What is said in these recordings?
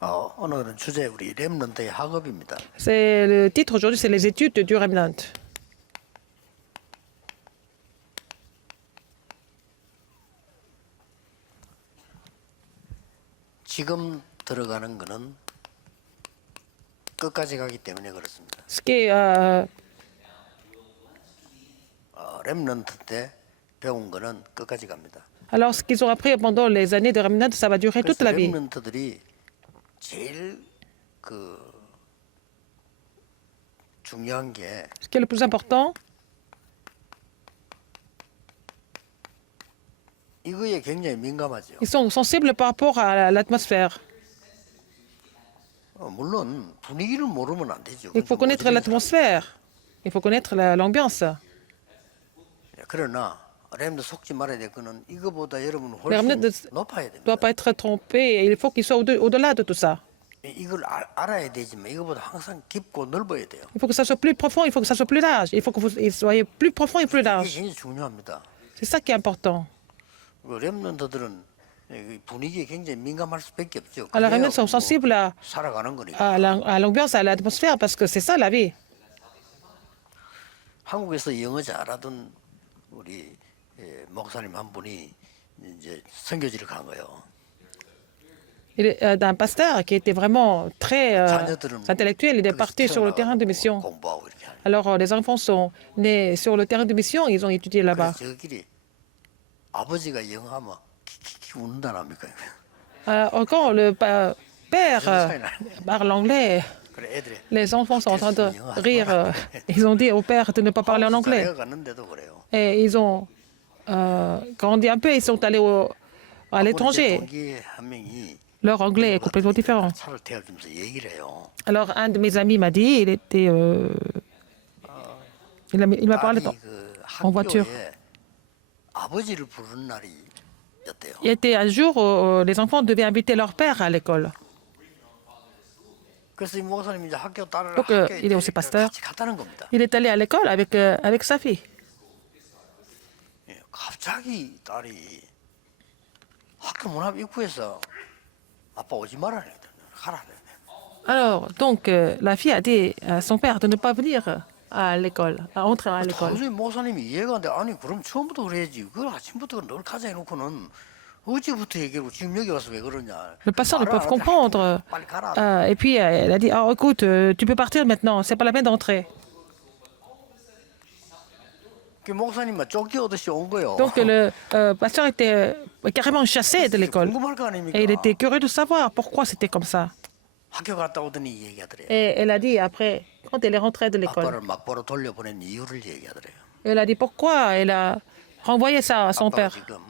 오늘은 주제 우리 렘넌트의 학업입니다. C'est le titre aujourd'hui, c'est les études du Remnant. 지금 들어가는 거는 끝까지 가기 때문에 그렇습니다. Ce qui est, 렘넌트 때 배운 거는 끝까지 갑니다. alors, ce qu'ils ont appris pendant les années de Remnant, ça va durer toute 그래서 la vie. 렘넌트들이 제일 그 중요한 게 Ce qui est le plus important, 이거에 굉장히 민감하죠. ils sont sensibles par rapport à l'atmosphère. 물론 분위기를 모르면 안 되죠. Il faut 그건 좀 connaître 어지러운 l'atmosphère. Il faut connaître l'ambiance. 사람. 그러나 렘넌트 속지 말아야 될 거는 이거보다 여러분 Les 훨씬 Remnants ne 높아야 됩니다. doivent pas être trompés. Il faut qu'ils soient au-delà de tout ça. 이걸 알아야 되지만 이거보다 항상 깊고 넓어야 돼요. Il faut que ça soit plus profond, il faut que ça soit plus large. Il faut que vous soyez plus profond et plus 이게 large. 굉장히 중요합니다. C'est ça qui est important. 렘넌트들은 분위기에 굉장히 민감할 수밖에 없죠. Alors, les 그래야 Remnants sont 뭐 sensibles 살아가는 거니까. à l'ambiance, à l'atmosphère, parce que c'est ça la vie. 한국에서 영어 잘하던 우리 목사님 한 분이 이제 선교지를 간 거예요. Il est d'un pasteur qui était vraiment très 자녀들은 intellectuel. Il est 거기서 parti sur le terrain de mission. 공부하고 이렇게 하는. Alors, les enfants sont nés sur le terrain de mission, ils ont étudié là-bas. 그래서 저끼리 아버지가 영어하면 키키키 웃는다랍니까? Quand le père parle anglais, 그래 애들이 les enfants sont en train de rire. Ils ont dit au père de ne pas parler en anglais. 자기가 갔는데도 그래요. Et ils ont grandi un peu, ils sont allés à l'étranger. 동기 한 명이 Leur anglais est complètement différent. 차를 태워주면서 얘기를 해요. Alors, un de mes amis m'a dit, il m'a parlé 딸이 en voiture. 학교에 아버지를 부르는 날이었대요. Il y était un jour où les enfants devaient inviter leur père à l'école. 그래서 이 목사님이 이제 학교 딸을 Donc, 학교에 il est aussi pasteur. 같이 갔다는 겁니다. Il est allé à l'école avec sa fille. 갑자기 딸이 학교 문 앞 입구에서 아빠 오지 말아야 돼. 가라. Alors, donc, la fille a dit à son père de ne pas venir à l'école, à entrer à l'école. 도저히 목사님이 이해가 안 돼. 아니 그럼 처음부터 그래야지. 그걸 아침부터 널 가자 해놓고는 어제부터 얘기하고 지금 여기 와서 왜 그러냐. Le pasteur ne 알아, peut comprendre. 빨리 가라. Et puis, elle a dit, oh, écoute, tu peux partir maintenant, c'est pas la peine d'entrer. 그 목사님만 쫓겨오듯이 온 거예요. Donc, le pasteur était carrément chassé de l'école. 궁금할 거 아닙니까? Et il était curieux de savoir pourquoi c'était comme ça. 학교 갔다 오더니 얘기하더래요. Et elle a dit après, quand elle est rentrée de l'école, 아빠를 막보러 돌려보낸 이유를 얘기하더래요. elle a dit pourquoi elle a renvoyé ça à son 아빠가 père. 지금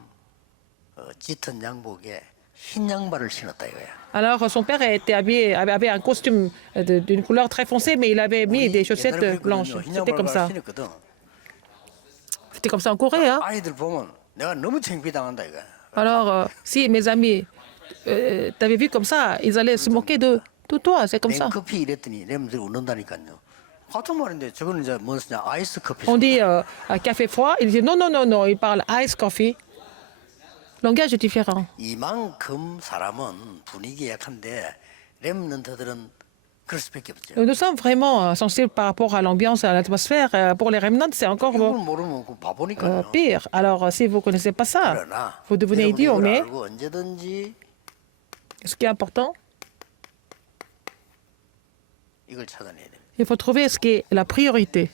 짙은 양복에 흰 양말을 신었다 이거야. Alors, son père était habillé, avait un costume d'une couleur très foncée, mais il avait mis des chaussettes blanches. 흰 C'était comme ça. 신었거든. C'était comme ça en Corée. Hein? 아이들 보면 내가 너무 창피당한다 이거야. Alors, si mes amis t'avaient vu comme ça, ils allaient se moquer de toi. C'est comme ça. 냉커피 이랬더니 렘들이 웃는다니까요. 같은 말인데 저거는 이제 뭐냐 아이스 커피. On dit café froid, ils disent non, non, non, non, ils parlent ice coffee. Langage est différent. 이만큼 사람은 분위기 약한데 렘넌트들은 그럴 수밖에 없죠. Nous sommes vraiment sensibles par rapport à l'ambiance, à l'atmosphère. Pour les remnants, c'est encore 이걸 모르면 그 바보니까요. pire. Alors, si vous ne connaissez pas ça, 그러나 vous devenez 여러분이 idiot. 이걸 Mais 알고 언제든지 ce qui est important, 이걸 찾아내야 됩니다. il faut trouver ce qui est la priorité.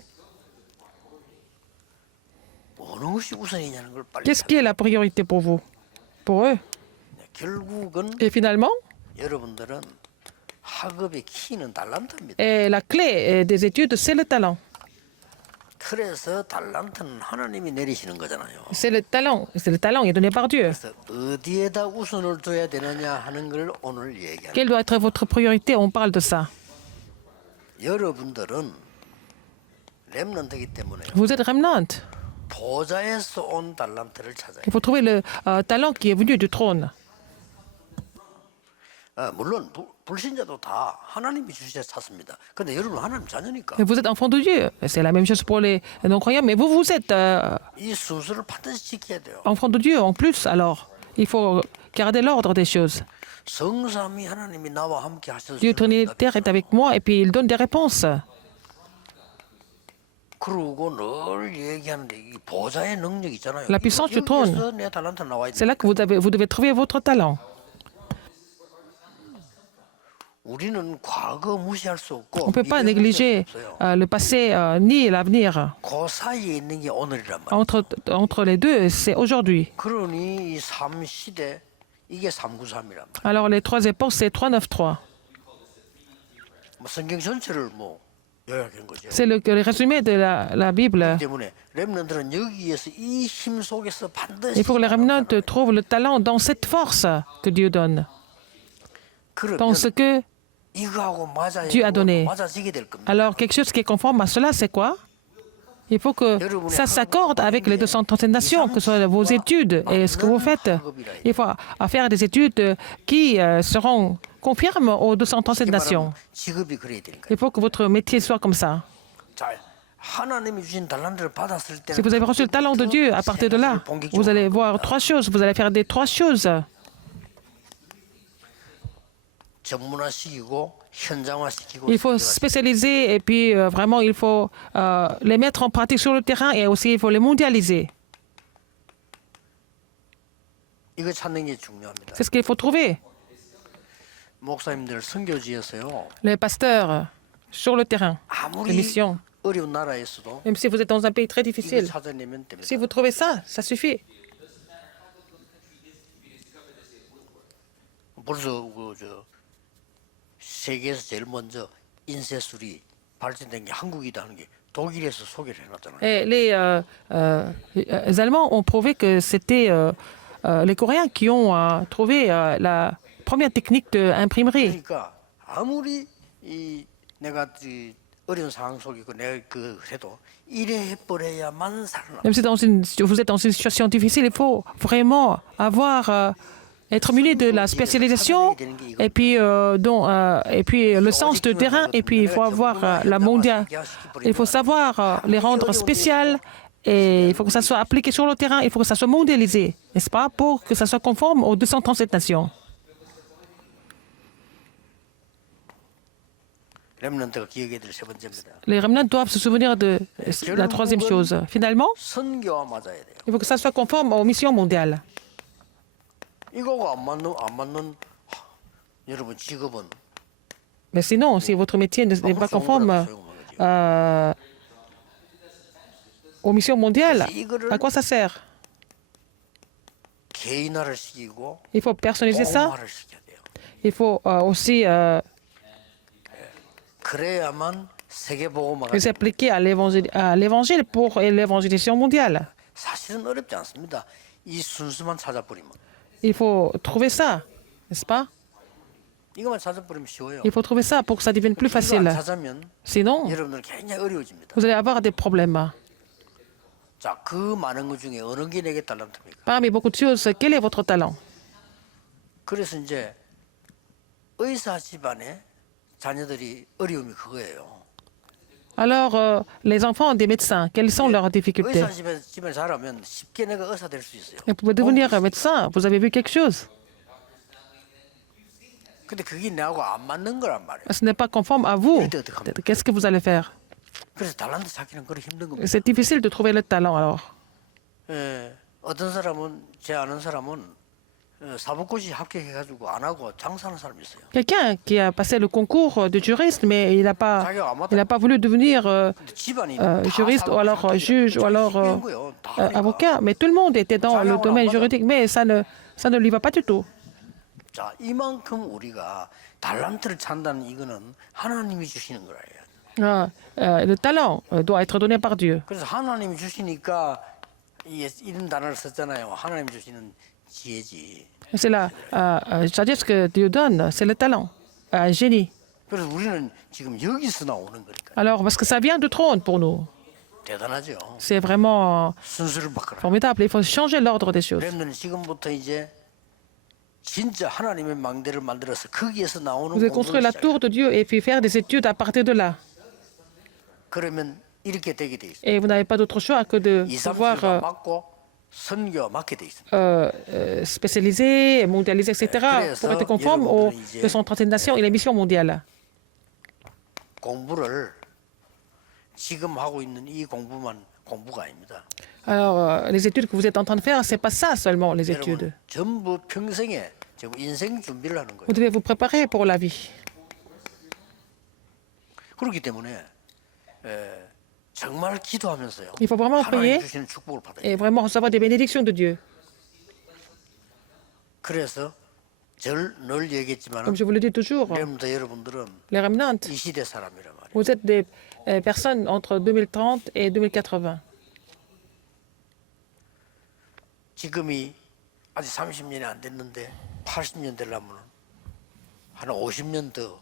어느 것이 우선이냐는 걸 빨리. Qu'est-ce qui est la priorité pour vous? Pour eux. 결국은 Et finalement, 여러분들은 학업의 키는 달란트입니다. et la clé des études, c'est le talent. 그래서 달란트는 하나님이 내리시는 거잖아요. C'est le talent qui est donné par Dieu. 그래서 어디에다 우선을 둬야 되느냐 하는 걸 오늘 얘기합니다. Quelle doit être votre priorité? On parle de ça. 여러분들은 렘넌트이기 때문에 Vous êtes remnant. 보좌에서 온 달란트를 찾아요. Il faut trouver le talent qui est venu du trône. 물론 불신자도 다 하나님이 주셔야 찾습니다. 근데 여러분 하나님 자녀니까 Et vous êtes enfant de Dieu. C'est la même chose pour les non-croyants, mais vous êtes 이 순서를 반드시 지켜야 돼요. enfant de Dieu en plus. Alors, il faut garder l'ordre des choses. 성삼위 하나님이 나와 함께 하셔서 Dieu Trinitaire est avec moi et puis il donne des réponses. 그러고 늘 얘기하는데 이 보좌의 능력 있잖아요. La puissance du trône. 여기에서 내 달란트 나와 C'est là 있는. que vous devez trouver votre talent. 우리는 과거 무시할 수 없고 On ne peut pas 미래 무시할 négliger 수 없어요. le passé ni l'avenir. 그 사이에 있는 게 오늘이란 말이에요. Entre les deux, c'est aujourd'hui. 그러니 이 3시대 이게 393이란 말이에요. Alors les trois époques, c'est 393. 뭐 성경 전체를 뭐 요약한 거죠. C'est le résumé de la Bible. 그렇기 때문에 렘넌트는 여기에서 이 힘 속에서 반드시 Il faut que les remnants trouvent le talent dans cette force que Dieu donne, 그러면 dans ce que 이거하고 맞아야 Dieu a donné. 맞아지게 될 겁니다. Alors, quelque chose qui est conforme à cela, c'est quoi? Il faut que ça s'accorde avec les 237 nations, que ce soit vos études et ce que vous faites. Il faut faire des études qui seront conformes aux 237 nations. 직업이 그래야 되니까. Il faut que votre métier soit comme ça. 자, 하나님이 주신 달란트를 받았을 때는 Si vous avez reçu le talent de Dieu, à partir de là, vous allez voir trois choses. Vous allez faire des trois choses. 전문화시키고 현장화시키고 Il faut spécialiser et puis vraiment, il faut les mettre en pratique sur le terrain et aussi il faut les mondialiser. 이거 찾는 게 중요합니다. C'est ce qu'il faut trouver. 목사님들 선교지에서요. Les pasteurs sur le terrain, les 아무리 missions. 어려운 나라에서도 Même si vous êtes dans un pays très 이거 difficile, 찾아내면 됩니다. si vous trouvez ça, ça suffit. 벌써 그저 세계에서 제일 먼저 인쇄술이 발전된 게 한국이다 하는 게 독일에서 소개를 해놨잖아요. Et les Allemands ont prouvé que c'était les Coréens qui ont trouvé la première technique d'imprimerie. 그러니까 아무리 이 내가 이 어려운 상황 속이고 내가 그 해도 이래 해버려야만 살아나. Même si vous êtes dans une situation difficile, il faut vraiment être muni de la spécialisation et puis, et puis le sens de terrain et puis il faut avoir la mondiale. Il faut savoir les rendre spéciales et il faut que ça soit appliqué sur le terrain, il faut que ça soit mondialisé, n'est-ce pas, pour que ça soit conforme aux 237 nations. 렘넌트가 기억해야 될 세 번째입니다. Les remnants doivent se souvenir de la troisième chose. Finalement, 선교와 맞아야 돼요. il faut que ça soit conforme aux missions mondiales. 이거하고 안 맞는 여러분 직업은 Mais sinon, si votre métier n'est pas conforme aux missions mondiales, à quoi ça sert? 개인화를 시키고 Il faut personnaliser ça. 공화를 시켜야 돼요. Il faut aussi 그래야만 세계 복음화가 les appliquer à l'évangile pour l'évangélisation mondiale. 사실은 어렵지 않습니다. 이 순수만 찾아버리면 Il faut trouver ça, n'est-ce pas? 이것만 찾아버리면 쉬워요. Il faut trouver ça pour que ça devienne plus 이거 안 facile. 찾으면 Sinon, 여러분들 굉장히 어려워집니다. vous allez avoir des problèmes. 자, 그 많은 것 중에 어느 게 내게 달란트입니까? Parmi beaucoup de choses, quel est votre talent? 그래서 이제 의사 집안에 자녀들이 어려움이 그거예요. Alors, les enfants des médecins, quelles sont leurs difficultés? 의사 집안에 자라면 쉽게 내가 의사 될 수 있어요. Et pour devenir médecin, vous avez vu quelque chose? 근데 그게 나하고 안 맞는 거란 말이에요. Ce n'est pas conforme à vous. Qu'est-ce que vous allez faire? 그래서 달란트 찾기는 그렇게 힘든 겁니다. C'est difficile de trouver le talent alors. 예, 어떤 사람은 제 아는 사람은 사법고시 합격해가지고 안 하고 장사하는 사람이 있어요. Quelqu'un qui a passé le concours de juriste, mais il n'a pas voulu devenir 근데 집안이 다 juriste ou alors 사법고시 juge ou alors 합격한 거예요. 다 하니까. avocat, mais tout le monde était dans le domaine juridique, mais ça ne lui va pas du tout. 자, 이만큼 우리가 달란트를 찬다는 이거는 하나님이 주시는 거예요. Le talent doit être donné par Dieu. 그래서 하나님이 주시니까 이런 단어를 썼잖아요. 하나님 주시는 지혜지. C'est la sagesse que Dieu donne, c'est le talent, un génie. 그래서 우리는 지금 여기서 나오는 거니까 Alors, parce que ça vient du trône pour nous. 대단하죠. C'est vraiment 순서를 바꿔라. formidable. Il faut changer l'ordre des choses. 렘넌은 지금부터 이제 진짜 하나님의 망대를 만들어서 거기에서 나오는 Vous devez construire la tour de Dieu et puis faire des études à partir de là. 그러면 이렇게 되게 돼 있어요. Et vous n'avez pas d'autre choix que de 2, pouvoir 3, 7가 맞고 선교와 맞게 돼 있습니다. spécialisés, mondialisés, etc., pour être conforme aux 237 nations et les missions mondiales. 공부를 지금 하고 있는 이 공부만 공부가 아닙니다. Alors, les études que vous êtes en train de faire, c'est pas ça seulement, les études. 여러분 전부 평생에 지금 인생 준비를 하는 거예요. Vous devez vous préparer pour la vie. 그렇기 때문에 정말 기도하면서요. Il faut vraiment prier 하나님 주시는 축복을 받아야 et 돼요. vraiment recevoir des bénédictions de Dieu. 그래서 늘 얘기했지만 Comme je vous le dis toujours, 여러분들 여러분들은 les remnants, 이 시대 사람이란 말이에요. vous êtes des personnes entre 2030 et 2080. 지금이 아직 30년이 안 됐는데 80년 되려면 한 50년 더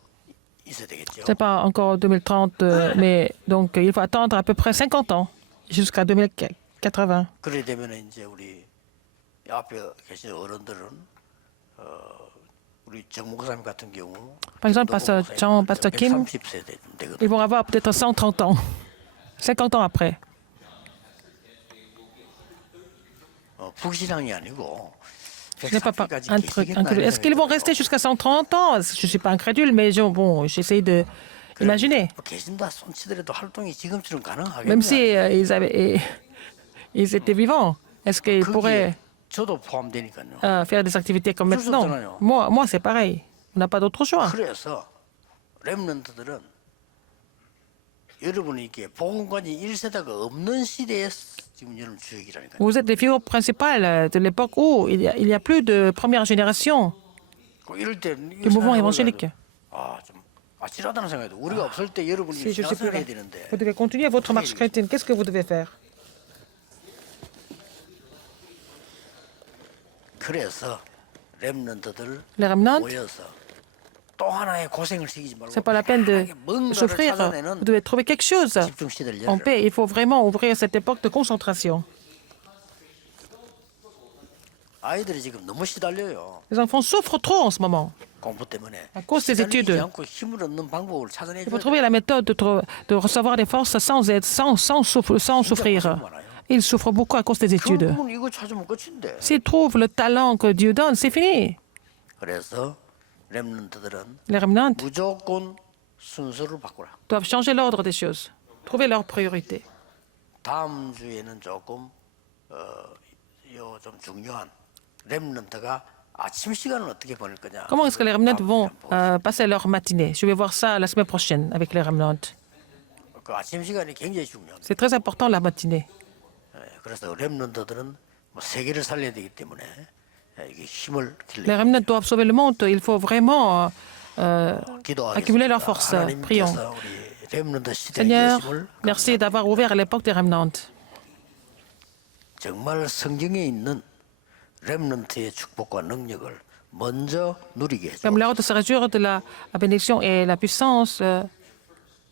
있어야 되겠죠. C'est pas encore 2030, mais donc il faut attendre à peu près 50 ans jusqu'à 2080. 그래 되면 이제 우리 앞에 계신 어른들은 우리 정 목사님 같은 경우 Par exemple, Pasteur Jean, Pasteur Kim, 130세 되거든요. ils vont avoir peut-être 130 ans, 50 ans après. 불신앙이 아니고 Ce n'est pas 130까지 un truc incroyable. Est-ce qu'ils vont rester jusqu'à 130 ans? Je ne suis pas incrédule, mais bon, j'essaie de imaginer. 계신다 손치더라도 활동이 지금처럼 Même si 가능하겠냐? ils étaient vivants, est-ce qu'ils pourraient 저도 포함되니까요. faire des activités comme Tout maintenant? ça, Moi, c'est pareil. On n'a pas d'autre choix. 그래서 렘넌트들은 여러분이 이렇게 복음관이 1세대가 없는 시대에 지금 여러분 주역이라니까요. Vous êtes les figures principales de l'époque où il y a plus de première génération 이럴 때 du mouvement évangélique. 좀 아찔하다는 생각이 들어요. 우리가 없을 때 여러분이 Si je suis plus 신앙생활 là, 해야 되는데 vous devez continuer votre marche chrétienne. Qu'est-ce que vous devez faire? 그래서 렘넌트들 Les remnants, 모여서 또 하나의 고생을 시키지 말고 c'est pas la peine de 편하게 뭔가를 souffrir. 찾아내는 Vous devez trouver quelque chose 집중 시대를 en 열어요. paix. Il faut vraiment ouvrir cette époque de concentration. 아이들이 지금 너무 시달려요. Les enfants souffrent trop en ce moment. 공부 때문에. À cause des 시달리지 études. 않고 힘을 얻는 방법을 찾아내줘야 Il faut 돼요. trouver la méthode de recevoir des forces sans souffrir. Ils souffrent beaucoup à cause des études. 결국은 이거 찾으면 끝인데. S'ils trouvent le talent que Dieu donne, c'est fini. 그래서 렘넌트들은 Les remnants 무조건 순서를 바꾸라. doivent changer l'ordre des choses, trouver leurs priorités. 다음 주에는 조금 좀 중요한 렘넌트가 아침 시간을 어떻게 보낼 거냐. Comment est-ce que les remnants vont 한번 passer leur matinée? Je vais voir ça la semaine prochaine avec les remnants. 그 아침 시간이 굉장히 중요합니다. C'est très important la matinée. 그래서 렘넌트들은 뭐 세계를 살려야 되기 때문에 이게 힘을 Les 길러야 remnants doivent sauver le monde. Il faut vraiment accumuler leurs forces. Prions. 하나님께서 우리 렘넌트 시대의 Seigneur, 예심을 merci d'avoir ouvert l'époque des remnants. 정말 성경에 있는 렘넌트의 축복과 능력을 먼저 누리게 해줘. Comme l'heure de se réjouir de la bénédiction et la puissance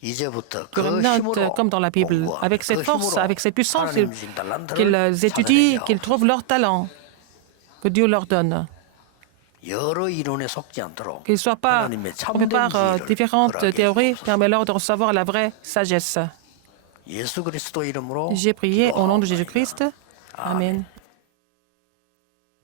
이제부터 que 그 remnants, 힘으로 comme dans la Bible, 공부하며 avec cette 그 force, 힘으로 avec cette puissance, 하나님 주신 달란트를 qu'ils étudient, 찾아내며 qu'ils trouvent leur talent que Dieu leur donne. 여러 이론에 속지 않도록 Qu'ils ne soient pas 하나님의 trompés 참된 par 지혜를 différentes 허락해 théories, 주옵소서. permet-leur de recevoir la vraie sagesse. 예수 그리스도 이름으로 J'ai prié au nom de 기도하옵나이다. Jésus-Christ. Amen.